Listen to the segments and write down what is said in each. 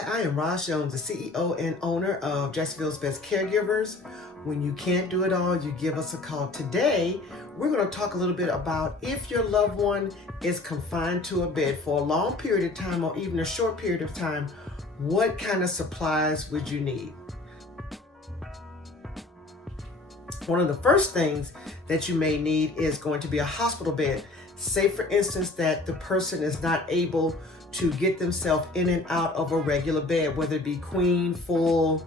Hi, I am Roz Jones, the CEO and owner of Jacksonville's Best Caregivers. When you can't do it all, you give us a call. Today, we're going to talk a little bit about if your loved one is confined to a bed for a long period of time or even a short period of time, what kind of supplies would you need? One of the first things that you may need is going to be a hospital bed. Say, for instance, that the person is not able to get themselves in and out of a regular bed, whether it be queen, full,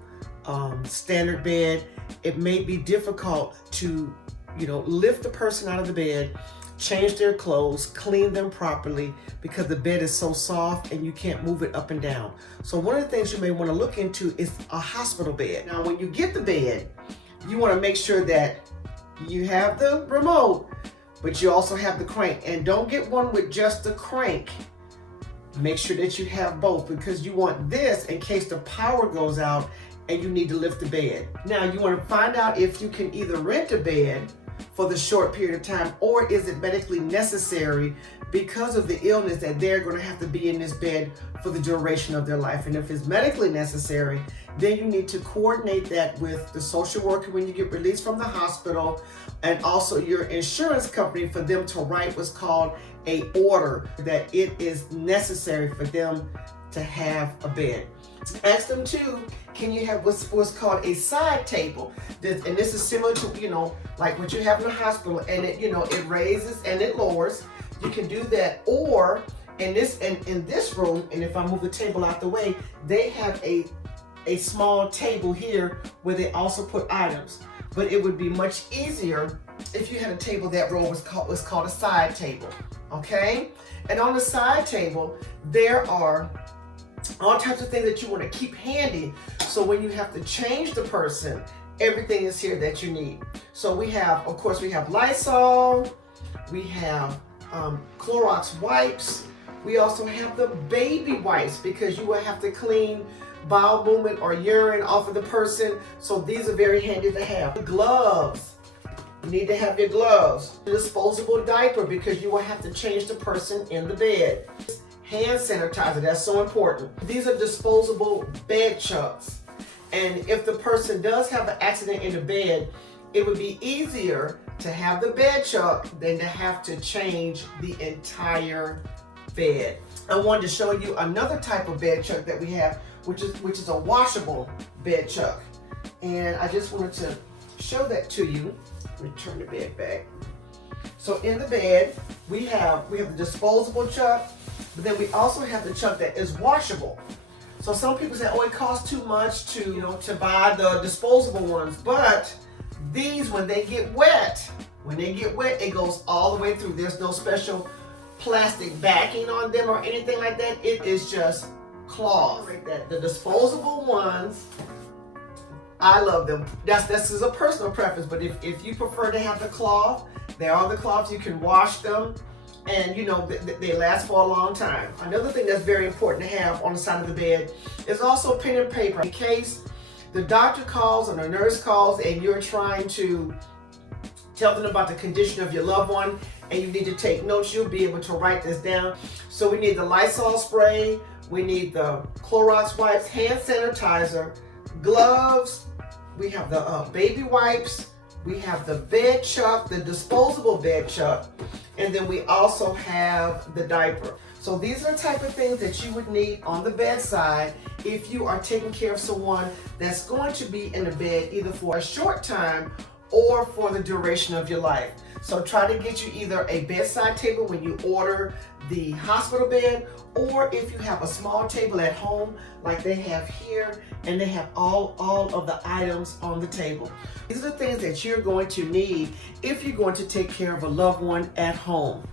standard bed. It may be difficult to, lift the person out of the bed, change their clothes, clean them properly because the bed is so soft and you can't move it up and down. So one of the things you may want to look into is a hospital bed. Now, when you get the bed, you want to make sure that you have the remote, but you also have the crank. And don't get one with just the crank. Make sure that you have both, because you want this in case the power goes out and you need to lift the bed. Now, you want to find out if you can either rent a bed for the short period of time, or is it medically necessary because of the illness that they're going to have to be in this bed for the duration of their life. And if it's medically necessary, then you need to coordinate that with the social worker when you get released from the hospital, and also your insurance company for them to write what's called a order that it is necessary for them to have a bed. Ask them too, can you have what's called a side table? And this is similar to, like what you have in the hospital, and it raises and it lowers. You can do that, or in this room, and if I move the table out the way, they have a small table here where they also put items. But it would be much easier if you had a table that row was called a side table, okay? And on the side table, there are all types of things that you want to keep handy, so when you have to change the person, everything is here that you need. So we have Lysol, we have Clorox wipes, we also have the baby wipes because you will have to clean bowel movement or urine off of the person, so these are very handy to have. Gloves, you need to have your gloves. Disposable diaper because you will have to change the person in the bed. Hand sanitizer, that's so important. These are disposable bed chucks, and if the person does have an accident in the bed, it would be easier to have the bed chuck than to have to change the entire bed. I wanted to show you another type of bed chuck that we have, which is a washable bed chuck, and I just wanted to show that to you. Let me turn the bed back. So in the bed, we have the disposable chuck, but then we also have the chuck that is washable. So some people say, oh, it costs too much to buy the disposable ones, but these, when they get wet, it goes all the way through. There's no special plastic backing on them or anything like that. It is just cloth. The disposable ones, I love them. This is a personal preference, but if you prefer to have the cloth, there are the cloths, you can wash them, and they last for a long time. Another thing that's very important to have on the side of the bed is also pen and paper. In case the doctor calls or the nurse calls and you're trying to tell them about the condition of your loved one and you need to take notes, you'll be able to write this down. So we need the Lysol spray, we need the Clorox wipes, hand sanitizer, gloves, we have the baby wipes, we have the bed chuck, the disposable bed chuck, and then we also have the diaper. So these are the type of things that you would need on the bedside if you are taking care of someone that's going to be in the bed either for a short time or for the duration of your life. So try to get you either a bedside table when you order the hospital bed, or if you have a small table at home like they have here, and they have all of the items on the table. These are the things that you're going to need if you're going to take care of a loved one at home.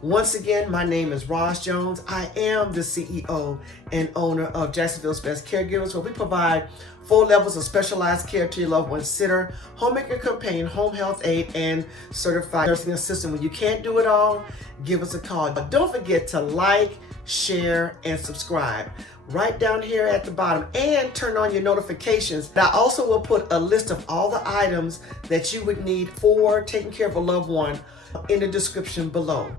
Once again, my name is Roz Jones. I am the CEO and owner of Jacksonville's Best Caregivers, where we provide 4 levels of specialized care to your loved one's sitter, homemaker companion, home health aide, and certified nursing assistant. When you can't do it all, give us a call. But don't forget to like, share, and subscribe right down here at the bottom, and turn on your notifications. I also will put a list of all the items that you would need for taking care of a loved one in the description below.